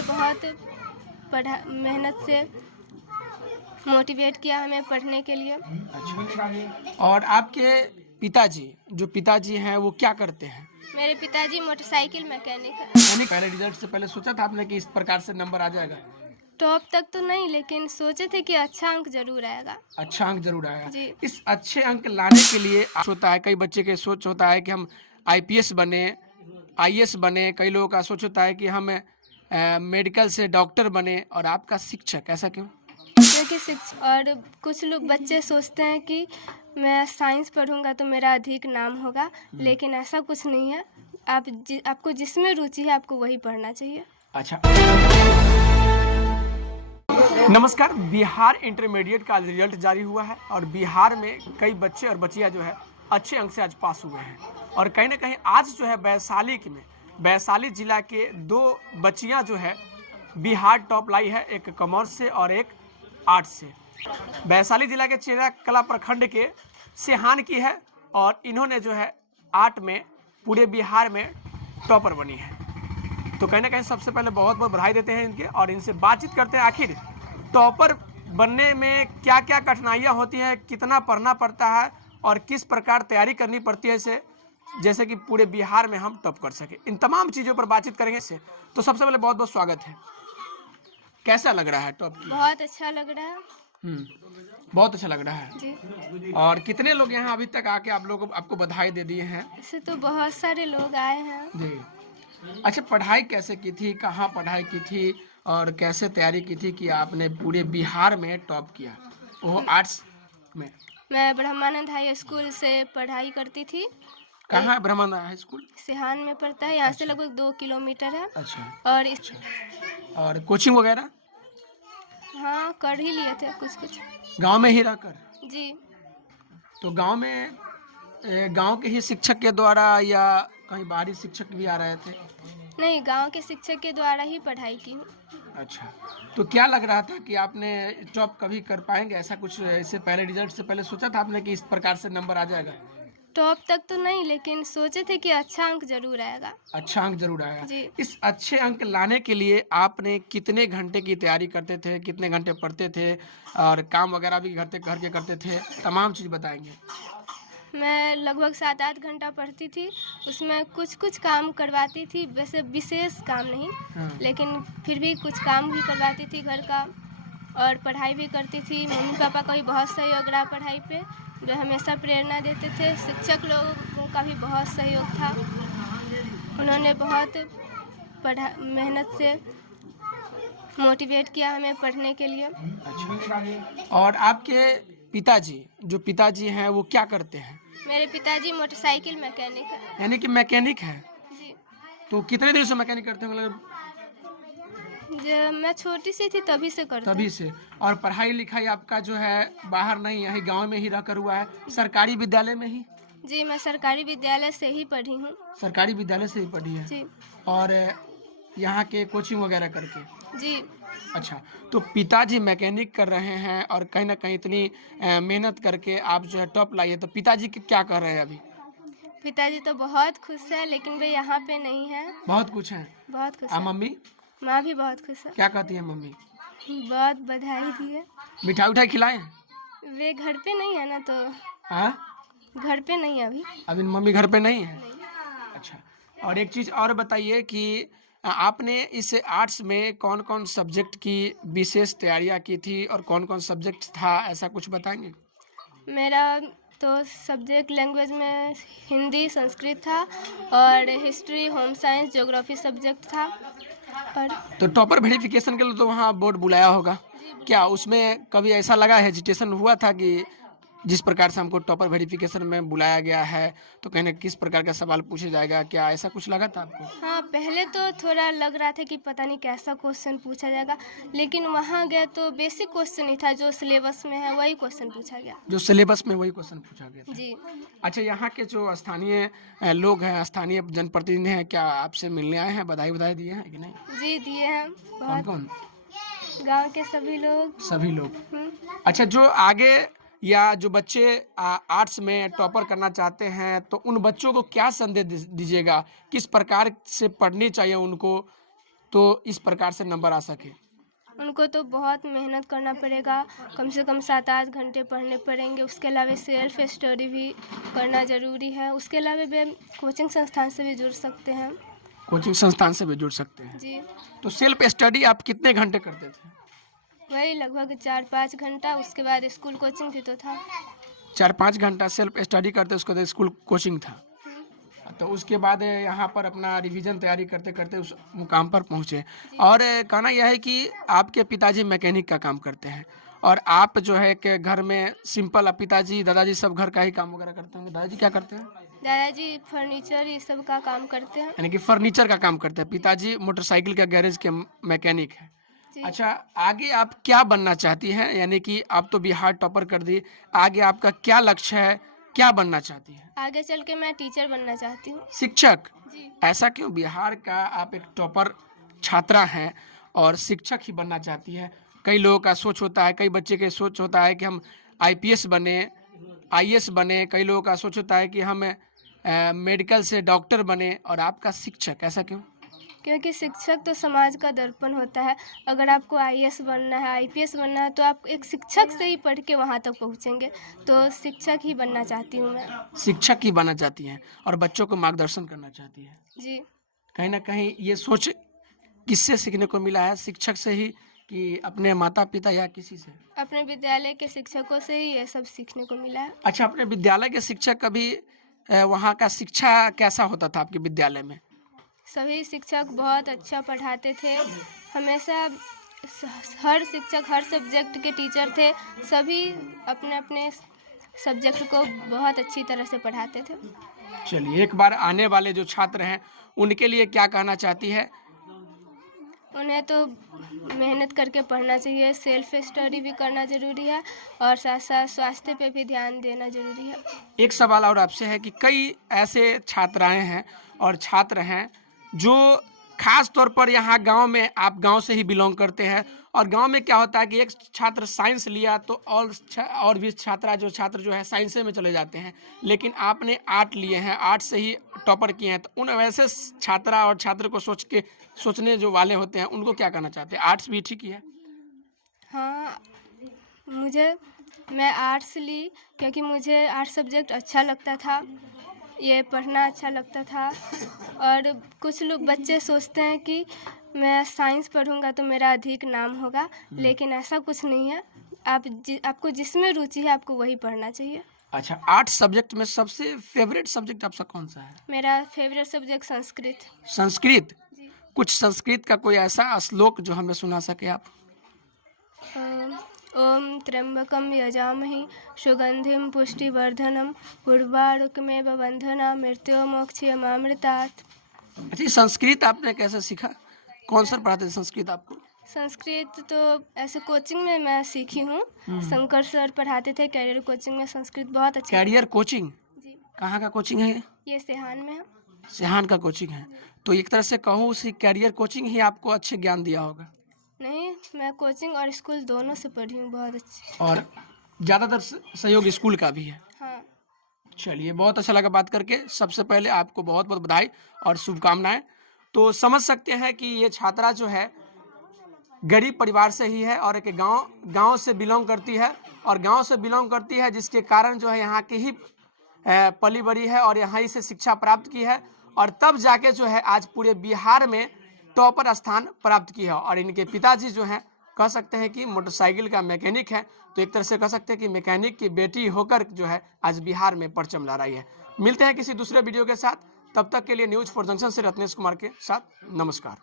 उन्होंने बहुत मेहनत से मोटिवेट किया हमें पढ़ने के लिए। अच्छा, और आपके पिताजी हैं वो क्या करते हैं? मेरे पिताजी मोटरसाइकिल मैकेनिक है। यानी पहले रिजल्ट से पहले सोचा था आपने कि इस प्रकार से नंबर आ जाएगा? टॉप तक तो नहीं, लेकिन सोचे थे कि अच्छा अंक जरूर आएगा। अच्छा अंक जरूर आएगा जी। इस अच्छे अंक लाने के लिए होता है, कई बच्चे के सोच होता है कि हम आईपीएस बने, आईएएस बने, कई लोगों का सोच होता है कि हम मेडिकल से डॉक्टर बने, और आपका शिक्षक, ऐसा क्यों? क्योंकि और कुछ लोग बच्चे सोचते हैं कि मैं साइंस पढ़ूंगा तो मेरा अधिक नाम होगा, लेकिन ऐसा कुछ नहीं है। आपको जिसमें रुचि है आपको वही पढ़ना चाहिए। अच्छा, नमस्कार। बिहार इंटरमीडिएट का रिजल्ट जारी हुआ है और बिहार में कई बच्चे और बच्चियां जो है अच्छे अंक से आज पास हुए हैं, और कहीं ना कहीं आज जो है वैशाली जिला के दो बच्चियां जो है बिहार टॉप लाई है, एक कॉमर्स से और एक आर्ट्स से। वैशाली जिला के चेहरा कला प्रखंड के सेहान की है, और इन्होंने जो है आर्ट में पूरे बिहार में टॉपर बनी है। तो कहीं ना कहीं सबसे पहले बहुत बहुत बधाई देते हैं इनके, और इनसे बातचीत करते हैं आखिर टॉपर बनने में क्या क्या कठिनाइयाँ होती हैं, कितना पढ़ना पड़ता है और किस प्रकार तैयारी करनी पड़ती है इसे, जैसे कि पूरे बिहार में हम टॉप कर सके। इन तमाम चीज़ों पर बातचीत करेंगे इससे। तो सबसे पहले बहुत बहुत स्वागत है। कैसा लग रहा है टॉप किया? बहुत अच्छा लग रहा है। बहुत अच्छा लग रहा है जी। और कितने लोग यहाँ अभी तक आके आपको बधाई दे दिए हैं? ऐसे तो बहुत सारे लोग आए हैं जी। अच्छा, पढ़ाई कैसे की थी, कहाँ पढ़ाई की थी और कैसे तैयारी की थी कि आपने पूरे बिहार में टॉप किया, वो आर्ट्स में? मैं ब्रह्मानंद हाई स्कूल से पढ़ाई करती थी। कहाँ है ब्रह्मानंद हाई स्कूल? सिहान में पड़ता है, यहाँ से लगभग 2 किलोमीटर है। अच्छा। और और कोचिंग वगैरह? हाँ, कर ही लिए थे कुछ गांव में ही रहकर? जी। तो गांव के ही शिक्षक के द्वारा या कहीं बाहरी शिक्षक भी आ रहे थे? नहीं, गांव के शिक्षक के द्वारा ही पढ़ाई की हूँ। अच्छा, तो क्या लग रहा था कि आपने टॉप कभी कर पाएंगे, ऐसा कुछ इससे पहले रिजल्ट से पहले सोचा था आपने कि इस प्रकार से नंबर आ जाएगा? टॉप तक तो नहीं, लेकिन सोचे थे कि अच्छा अंक जरूर आएगा। अच्छा अंक जरूर आएगा जी। इस अच्छे अंक लाने के लिए आपने कितने घंटे की तैयारी करते थे, कितने घंटे पढ़ते थे, और काम वगैरह भी घर के करते थे, तमाम चीज़ बताएंगे। मैं लगभग 7-8 घंटा पढ़ती थी। उसमें कुछ काम करवाती थी, वैसे विशेष काम नहीं। लेकिन फिर भी कुछ काम भी करवाती थी घर का, और पढ़ाई भी करती थी। मम्मी पापा का भी बहुत सहयोग रहा पढ़ाई पे, जो हमेशा प्रेरणा देते थे। शिक्षक लोगों का भी बहुत सहयोग था, उन्होंने बहुत मेहनत से मोटिवेट किया हमें पढ़ने के लिए। अच्छा, और आपके पिताजी हैं वो क्या करते हैं? मेरे पिताजी मोटरसाइकिल मैकेनिक है। यानी कि मैकेनिक है? जी। तो कितने दिन से मैकेनिक करते हैं, मतलब? जब मैं छोटी सी थी तभी से करते हैं। तभी से। और पढ़ाई लिखाई आपका जो है बाहर नहीं, यही गांव में ही रहकर हुआ है, सरकारी विद्यालय में ही? जी, मैं सरकारी विद्यालय से ही पढ़ी हूँ। सरकारी विद्यालय से ही पढ़ी है? जी। और यहाँ के कोचिंग वगैरह करके? जी। अच्छा, तो पिताजी मैकेनिक कर रहे हैं और कहीं ना कहीं इतनी मेहनत करके आप जो है टॉप लाई है, तो पिताजी क्या कर रहे हैं अभी? पिताजी तो बहुत खुश है, लेकिन वे यहाँ पे नहीं है। बहुत कुछ है? बहुत खुश है है। मम्मी? माँ भी बहुत खुश है। क्या कहती है मम्मी? बहुत बधाई दी है। मिठाई उठाई खिलाए हैं? वे घर पे नहीं है ना, तो हाँ, घर पे नहीं है अभी मम्मी घर पे नहीं है? नहीं। अच्छा, और एक चीज़ और बताइए कि आपने इस आर्ट्स में कौन कौन सब्जेक्ट की विशेष तैयारियां की थी और कौन कौन सब्जेक्ट था, ऐसा कुछ बताएंगे? मेरा तो सब्जेक्ट लैंग्वेज में हिंदी, संस्कृत था, और history, home science, geography subject था। और तो टॉपर वेरिफिकेशन के लिए तो वहाँ बोर्ड बुलाया होगा, क्या उसमें कभी ऐसा लगा, हेजिटेशन हुआ था कि जिस प्रकार से हमको टॉपर वेरिफिकेशन में बुलाया गया है तो कहने किस प्रकार का सवाल पूछा जाएगा, क्या ऐसा कुछ लगा था आपको? हाँ, पहले तो थोड़ा लग रहा था कि पता नहीं कैसा क्वेश्चन पूछा जाएगा, लेकिन वहाँ गया तो बेसिक क्वेश्चन ही था, जो सिलेबस में है वही क्वेश्चन पूछा गया। जो सिलेबस में वही क्वेश्चन पूछा गया था? जी। अच्छा, यहाँ के जो स्थानीय लोग हैं, स्थानीय जनप्रतिनिधि हैं, क्या आपसे मिलने आए हैं, बधाई दिए हैं कि नहीं? जी, दिए हैं कौन बहुत। कौन? गांव के सभी लोग। सभी लोग। अच्छा, जो आगे या जो बच्चे आर्ट्स में टॉपर करना चाहते हैं तो उन बच्चों को क्या संदेश दीजिएगा, किस प्रकार से पढ़नी चाहिए उनको, तो इस प्रकार से नंबर आ सके? उनको तो बहुत मेहनत करना पड़ेगा, कम से कम 7-8 घंटे पढ़ने पड़ेंगे। उसके अलावा सेल्फ स्टडी भी करना ज़रूरी है। उसके अलावा वे कोचिंग संस्थान से भी जुड़ सकते हैं। कोचिंग संस्थान से भी जुड़ सकते हैं। जी, तो सेल्फ स्टडी आप कितने घंटे करते थे? वही लगभग 4-5 घंटा। उसके बाद स्कूल कोचिंग भी तो था। 4-5 घंटा सेल्फ स्टडी करते, उसके बाद स्कूल कोचिंग था। तो उसके बाद यहाँ पर अपना रिवीजन तैयारी करते करते उस मुकाम पर पहुँचे। और कहना यह है कि आपके पिताजी मैकेनिक का काम करते हैं और आप जो है कि घर में सिंपल, पिताजी दादाजी सब घर का ही काम वगैरह करते होंगे। दादाजी क्या करते हैं? दादाजी फर्नीचर ये सब का काम करते हैं। यानी कि फर्नीचर का काम करते हैं। पिताजी मोटरसाइकिल का गैरेज के मैकेनिक है। जी। अच्छा, आगे आप क्या बनना चाहती हैं? यानी कि आप तो बिहार टॉपर कर दी, आगे आपका क्या लक्ष्य है, क्या बनना चाहती हैं? आगे चल के मैं टीचर बनना चाहती हूँ। शिक्षक? जी। ऐसा क्यों? बिहार का आप एक टॉपर छात्रा हैं और शिक्षक ही बनना चाहती है। कई लोगों का सोच होता है, कई बच्चे के सोच होता है कि हम आईपीएस बने, आईएएस बने। कई लोगों का सोच होता है कि हम मेडिकल से डॉक्टर बने, और आपका शिक्षक। ऐसा क्यों? क्योंकि शिक्षक तो समाज का दर्पण होता है। अगर आपको आईएएस बनना है, आईपीएस बनना है, तो आप एक शिक्षक से ही पढ़ के वहाँ तक पहुँचेंगे। तो शिक्षक ही बनना चाहती हूँ मैं। शिक्षक ही बनना चाहती हैं और बच्चों को मार्गदर्शन करना चाहती हैं। जी। कहीं ना कहीं ये सोच किससे सीखने को मिला है? शिक्षक से ही कि अपने माता पिता या किसी से? अपने विद्यालय के शिक्षकों से ही ये सब सीखने को मिला है। अच्छा, अपने विद्यालय के शिक्षक, कभी वहाँ का शिक्षा कैसा होता था आपके विद्यालय में? सभी शिक्षक बहुत अच्छा पढ़ाते थे। हमेशा हर शिक्षक हर सब्जेक्ट के टीचर थे। सभी अपने अपने सब्जेक्ट को बहुत अच्छी तरह से पढ़ाते थे। चलिए, एक बार आने वाले जो छात्र हैं उनके लिए क्या कहना चाहती है? उन्हें तो मेहनत करके पढ़ना चाहिए, सेल्फ स्टडी भी करना ज़रूरी है और साथ साथ स्वास्थ्य पे भी ध्यान देना ज़रूरी है। एक सवाल और आपसे है कि कई ऐसे छात्राएं हैं और छात्र हैं जो खास तौर पर यहाँ गांव में, आप गांव से ही बिलोंग करते हैं, और गांव में क्या होता है कि एक छात्र साइंस लिया तो और भी छात्र जो है साइंस में चले जाते हैं, लेकिन आपने आर्ट लिए हैं, आर्ट से ही टॉपर किए हैं। तो उन वैसे छात्रा और छात्र को सोचने जो वाले होते हैं उनको क्या कहना चाहते हैं? आर्ट्स भी ठीक ही है? हाँ, मैं आर्ट्स ली क्योंकि मुझे आर्ट सब्जेक्ट अच्छा लगता था, ये पढ़ना अच्छा लगता था। और कुछ लोग बच्चे सोचते हैं कि मैं साइंस पढ़ूंगा तो मेरा अधिक नाम होगा, लेकिन ऐसा कुछ नहीं है। आपको जिसमें रुचि है आपको वही पढ़ना चाहिए। अच्छा, आर्ट सब्जेक्ट में सबसे फेवरेट सब्जेक्ट आपका कौन सा है? मेरा फेवरेट सब्जेक्ट संस्कृत। संस्कृत? जी। कुछ संस्कृत का कोई ऐसा श्लोक जो हमें सुना सके आप? ओम त्र्यंबकम यजामहि सुगंधिम पुष्टिवर्धनम उर्वारुकमेव बंधना मृत्योर्मोक्षयमामृतात्। अच्छा, संस्कृत आपने कैसे सीखा? कौन सर पढ़ाते थे संस्कृत आपको? संस्कृत तो ऐसे कोचिंग में मैं सीखी हूँ। शंकर सर पढ़ाते थे कैरियर कोचिंग में। संस्कृत बहुत अच्छा। Career coaching? जी। कहाँ का कोचिंग है? ये सेहान में है। सेहान का कोचिंग है। तो एक तरह से कहूँ उसी कैरियर कोचिंग ही आपको अच्छे ज्ञान दिया होगा? नहीं, मैं कोचिंग और स्कूल दोनों से पढ़ी हूँ, बहुत अच्छी। और ज़्यादातर सहयोग स्कूल का भी है? हाँ। चलिए, बहुत अच्छा लगा बात करके। सबसे पहले आपको बहुत बहुत बधाई और शुभकामनाएं। तो समझ सकते हैं कि ये छात्रा जो है गरीब परिवार से ही है और एक गांव से बिलोंग करती है, और गांव से बिलोंग करती है जिसके कारण जो है यहाँ की ही पली बड़ी है और यहाँ ही से शिक्षा प्राप्त की है, और तब जाके जो है आज पूरे बिहार में टॉपर स्थान प्राप्त की है। और इनके पिताजी जो हैं कह सकते हैं कि मोटरसाइकिल का मैकेनिक है। तो एक तरह से कह सकते हैं कि मैकेनिक की बेटी होकर जो है आज बिहार में परचम लहरा रही है। मिलते हैं किसी दूसरे वीडियो के साथ, तब तक के लिए न्यूज़ फॉर जंक्शन से रत्नेश कुमार के साथ नमस्कार।